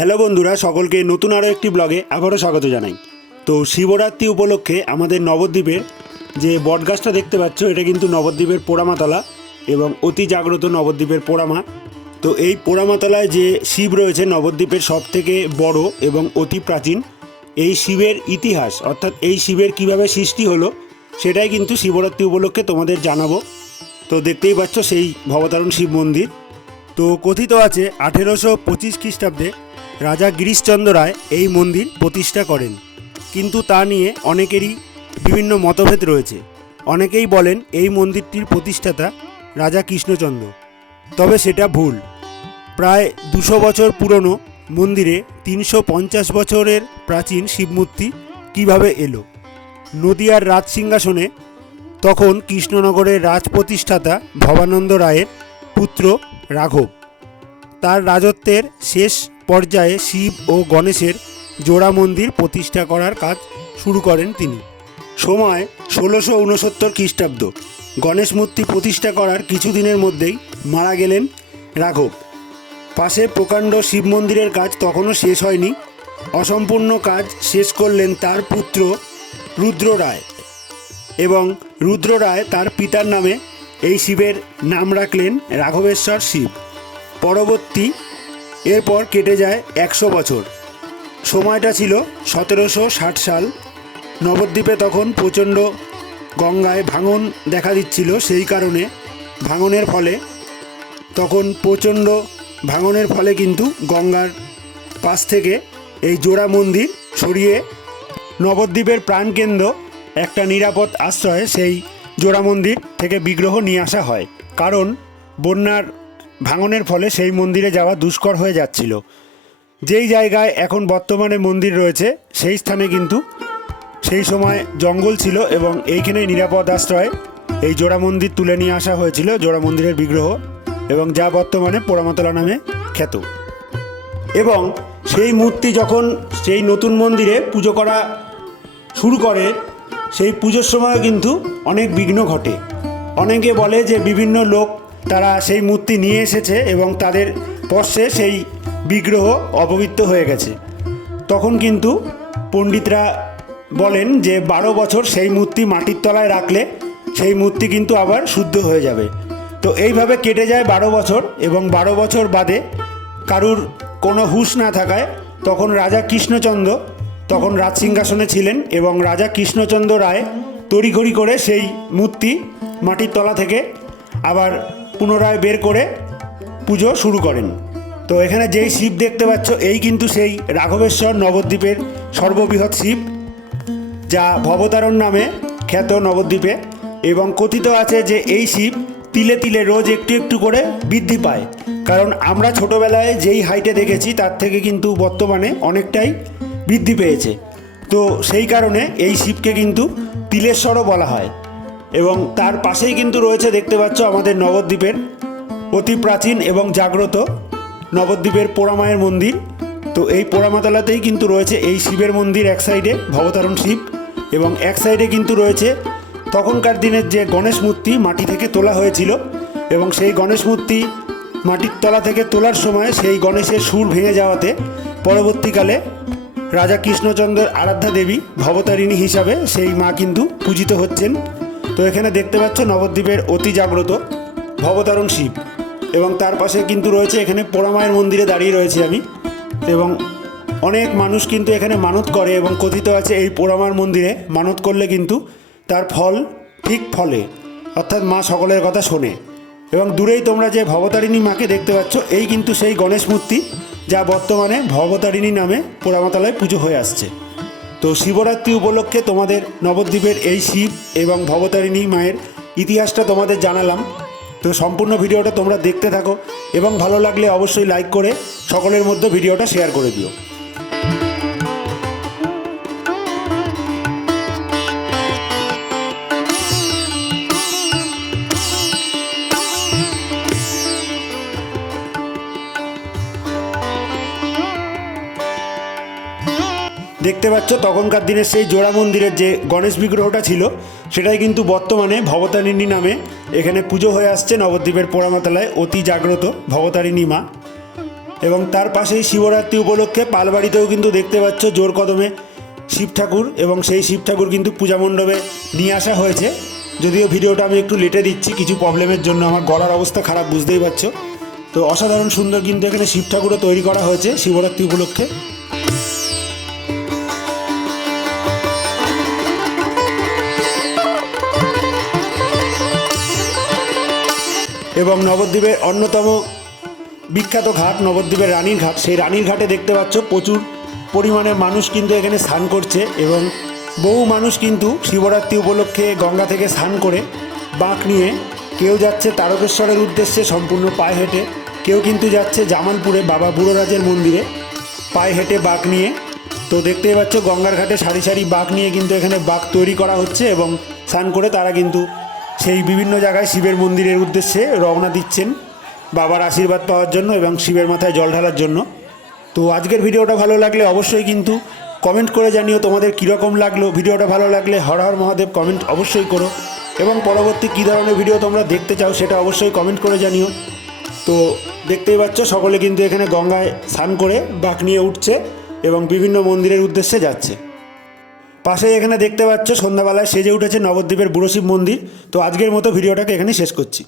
Hello বন্ধুরা, সকলকে নতুন আরও একটি ব্লগে আবারও স্বাগত জানাই। তো শিবরাত্রি উপলক্ষে আমাদের নবদ্বীপের যে বটগাছটা দেখতে পাচ্ছ, এটা কিন্তু নবদ্বীপের পোড়ামাতলা এবং অতি জাগ্রত নবদ্বীপের পোড়ামা। তো এই পোড়ামাতলায় যে শিব রয়েছে, নবদ্বীপের সব থেকে বড় এবং অতি প্রাচীন, এই শিবের ইতিহাস, অর্থাৎ এই শিবের কীভাবে সৃষ্টি হলো, সেটাই কিন্তু শিবরাত্রি উপলক্ষে তোমাদের জানাব। তো দেখতেই পাচ্ছ সেই ভবতারণ শিব মন্দির। তো কথিত আছে, আঠেরোশো পঁচিশ খ্রিস্টাব্দে রাজা গিরিশচন্দ্র রায় এই মন্দির প্রতিষ্ঠা করেন। কিন্তু তা নিয়ে অনেকেরই বিভিন্ন মতভেদ রয়েছে। অনেকেই বলেন এই মন্দিরটির প্রতিষ্ঠাতা রাজা কৃষ্ণচন্দ্র। তবে সেটা ভুল। প্রায় দুশো বছর পুরনো মন্দিরে তিনশো পঞ্চাশ বছরের প্রাচীন শিবমূর্তি কীভাবে এলো? নদিয়ার রাজ সিংহাসনে তখন কৃষ্ণনগরের রাজ প্রতিষ্ঠাতা ভবানন্দ রায়ের পুত্র রাঘব। তার রাজত্বের শেষ পর্যায়ে শিব ও গণেশের জোড়া মন্দির প্রতিষ্ঠা করার কাজ শুরু করেন তিনি। সময় ষোলোশো উনসত্তর খ্রিস্টাব্দ। গণেশ মূর্তি প্রতিষ্ঠা করার কিছুদিনের মধ্যেই মারা গেলেন রাঘব। পাশে প্রকাণ্ড শিব মন্দিরের কাজ তখনও শেষ হয়নি। অসম্পূর্ণ কাজ শেষ করলেন তার পুত্র রুদ্র রায় এবং রুদ্র রায় তার পিতার নামে এই শিবের নাম রাখলেন রাঘবেশ্বর শিব। পরবর্তী এরপর কেটে যায় একশো বছর। সময়টা ছিল সতেরোশো ষাট সাল। নবদ্বীপে তখন প্রচণ্ড গঙ্গায় ভাঙন দেখা দিচ্ছিল সেই কারণে। ভাঙনের ফলে তখন প্রচণ্ড ভাঙনের ফলে কিন্তু গঙ্গার পাশ থেকে এই জোড়া মন্দির সরিয়ে নবদ্বীপের প্রাণকেন্দ্র একটা নিরাপদ আশ্রয়ে সেই জোড়া মন্দির থেকে বিগ্রহ নিয়ে আসা হয়। কারণ বন্যার ভাঙনের ফলে সেই মন্দিরে যাওয়া দুষ্কর হয়ে যাচ্ছিল। যেই জায়গায় এখন বর্তমানে মন্দির রয়েছে, সেই স্থানে কিন্তু সেই সময় জঙ্গল ছিল এবং এইখানে নিরাপদ আশ্রয় এই জোড়া মন্দির তুলে নিয়ে আসা হয়েছিল, জোড়া মন্দিরের বিগ্রহ এবং যা বর্তমানে পোড়ামতলা নামে খ্যাত। এবং সেই মূর্তি যখন সেই নতুন মন্দিরে পুজো করা শুরু করে, সেই পুজোর সময় কিন্তু অনেক বিঘ্ন ঘটে। অনেকে বলে যে বিভিন্ন লোক তারা সেই মূর্তি নিয়ে এসেছে এবং তাদের পশ্বে সেই বিগ্রহ অপবিত্র হয়ে গেছে। তখন কিন্তু পণ্ডিতরা বলেন যে বারো বছর সেই মূর্তি মাটির তলায় রাখলে সেই মূর্তি কিন্তু আবার শুদ্ধ হয়ে যাবে। তো এইভাবে কেটে যায় বারো বছর এবং বারো বছর বাদে কারুর কোনো হুঁশ না থাকায় তখন রাজা কৃষ্ণচন্দ্র, তখন রাজ সিংহাসনে ছিলেন এবং রাজা কৃষ্ণচন্দ্র রায় তড়িঘড়ি করে সেই মূর্তি মাটির তলা থেকে আবার পুনরায় বের করে পুজো শুরু করেন। তো এখানে যেই শিব দেখতে পাচ্ছ, এই কিন্তু সেই রাঘবেশ্বর নবদ্বীপের সর্ববৃহৎ শিব, যা ভবতারণ নামে খ্যাত নবদ্বীপে এবং কথিত আছে যে এই শিব তিলে তিলে রোজ একটু একটু করে বৃদ্ধি পায়। কারণ আমরা ছোটোবেলায় যেই হাইটে দেখেছি, তার থেকে কিন্তু বর্তমানে অনেকটাই বৃদ্ধি পেয়েছে। তো সেই কারণে এই শিবকে কিন্তু তিলেশ্বরও বলা হয়। এবং তার পাশেই কিন্তু রয়েছে, দেখতে পাচ্ছ আমাদের নবদ্বীপের অতি প্রাচীন এবং জাগ্রত নবদ্বীপের পোড়ামায়ের মন্দির। তো এই পোড়ামাতলাতেই কিন্তু রয়েছে এই শিবের মন্দির, এক সাইডে ভবতারণ শিব এবং এক সাইডে কিন্তু রয়েছে তখনকার দিনের যে গণেশ মূর্তি মাটি থেকে তোলা হয়েছিল এবং সেই গণেশ মূর্তি মাটির তলা থেকে তোলার সময় সেই গণেশের সুর ভেঙে যাওয়াতে পরবর্তীকালে রাজা কৃষ্ণচন্দ্রের আরাধ্যা দেবী ভবতারিণী হিসাবে সেই মা কিন্তু পূজিত হচ্ছেন। তো এখানে দেখতে পাচ্ছ নবদ্বীপের অতি জাগ্রত ভবতারণ শিব। এবং তার পাশে কিন্তু রয়েছে এখানে পোড়ামায়ের মন্দিরে দাঁড়িয়ে রয়েছে আমি। এবং অনেক মানুষ কিন্তু এখানে মানত করে এবং কথিত আছে এই পোড়ামার মন্দিরে মানত করলে কিন্তু তার ফল ঠিক ফলে, অর্থাৎ মা সকলের কথা শোনে। এবং দূরেই তোমরা যে ভবতারিণী মাকে দেখতে পাচ্ছ, এই কিন্তু সেই গণেশ মূর্তি যা বর্তমানে ভবতারিণী নামে পোড়ামাতলায় পুজো হয়ে আসছে। তো শিবরাত্রি উপলক্ষে তোমাদের নবদ্বীপের এই শিব এবং ভবতারিণী মায়ের ইতিহাসটা তোমাদের জানালাম। তো সম্পূর্ণ ভিডিওটা তোমরা দেখতে থাকো এবং ভালো লাগলে অবশ্যই লাইক করে সকলের মধ্যে ভিডিওটা শেয়ার করে দিও। দেখতে পাচ্ছ, তখনকার দিনের সেই জোড়া মন্দিরের যে গণেশ বিগ্রহটা ছিল, সেটাই কিন্তু বর্তমানে ভবতারিণী নামে এখানে পুজো হয়ে আসছে নবদ্বীপের পোড়ামাতলায় অতি জাগ্রত ভবতারিণী মা। এবং তার পাশেই শিবরাত্রি উপলক্ষে পালবাড়িতেও কিন্তু দেখতে পাচ্ছ, জোর কদমে শিব ঠাকুর এবং সেই শিব ঠাকুর কিন্তু পূজা মণ্ডপে নিয়ে আসা হয়েছে। যদিও ভিডিওটা আমি একটু লেটে দিচ্ছি, কিছু প্রবলেমের জন্য আমার গলার অবস্থা খারাপ, বুঝতেই পারছ। তো অসাধারণ সুন্দর কিন্তু এখানে শিব ঠাকুরও তৈরি করা হয়েছে শিবরাত্রি উপলক্ষে। এবং নবদ্বীপের অন্যতম বিখ্যাত ঘাট, নবদ্বীপের রানীর ঘাট। সেই রানীর ঘাটে দেখতে পাচ্ছ প্রচুর পরিমাণে মানুষ কিন্তু এখানে স্নান করছে এবং বহু মানুষ কিন্তু শিবরাত্রি উপলক্ষে গঙ্গা থেকে স্নান করে বাঁক নিয়ে কেউ যাচ্ছে তারকেশ্বরের উদ্দেশ্যে সম্পূর্ণ পায়ে হেঁটে, কেউ কিন্তু যাচ্ছে জামালপুরে বাবা বুড়োরাজের মন্দিরে পায়ে হেঁটে বাঁক নিয়ে। তো দেখতেই পাচ্ছ গঙ্গার ঘাটে সারি সারি বাঁক নিয়ে কিন্তু এখানে বাঁক তৈরি করা হচ্ছে এবং স্নান করে তারা কিন্তু সেই বিভিন্ন জায়গায় শিবের মন্দিরের উদ্দেশ্যে রওনা দিচ্ছেন। বাবার আশীর্বাদ পাওয়ার জন্য এবং শিবের মাথায় জল ঢালার জন্য। তো আজকের ভিডিওটা ভালো লাগলে অবশ্যই কিন্তু কমেন্ট করে জানিও তোমাদের কীরকম লাগল। ভিডিওটা ভালো লাগলে হর হর মহাদেব কমেন্ট অবশ্যই করো। এবং পরবর্তী কী ধরনের ভিডিও তোমরা দেখতে চাও সেটা অবশ্যই কমেন্ট করে জানিও। তো দেখতেই পাচ্ছ, সকলে কিন্তু এখানে গঙ্গায় স্নান করে বাঁক নিয়ে উঠছে এবং বিভিন্ন মন্দিরের উদ্দেশ্যে যাচ্ছে। পাশেই এখানে দেখতে পাচ্ছ সন্ধ্যাবেলায় সেজে উঠেছে নবদ্বীপের বুড়োশিব মন্দির। তো আজকের মতো ভিডিওটাকে এখানে শেষ করছি।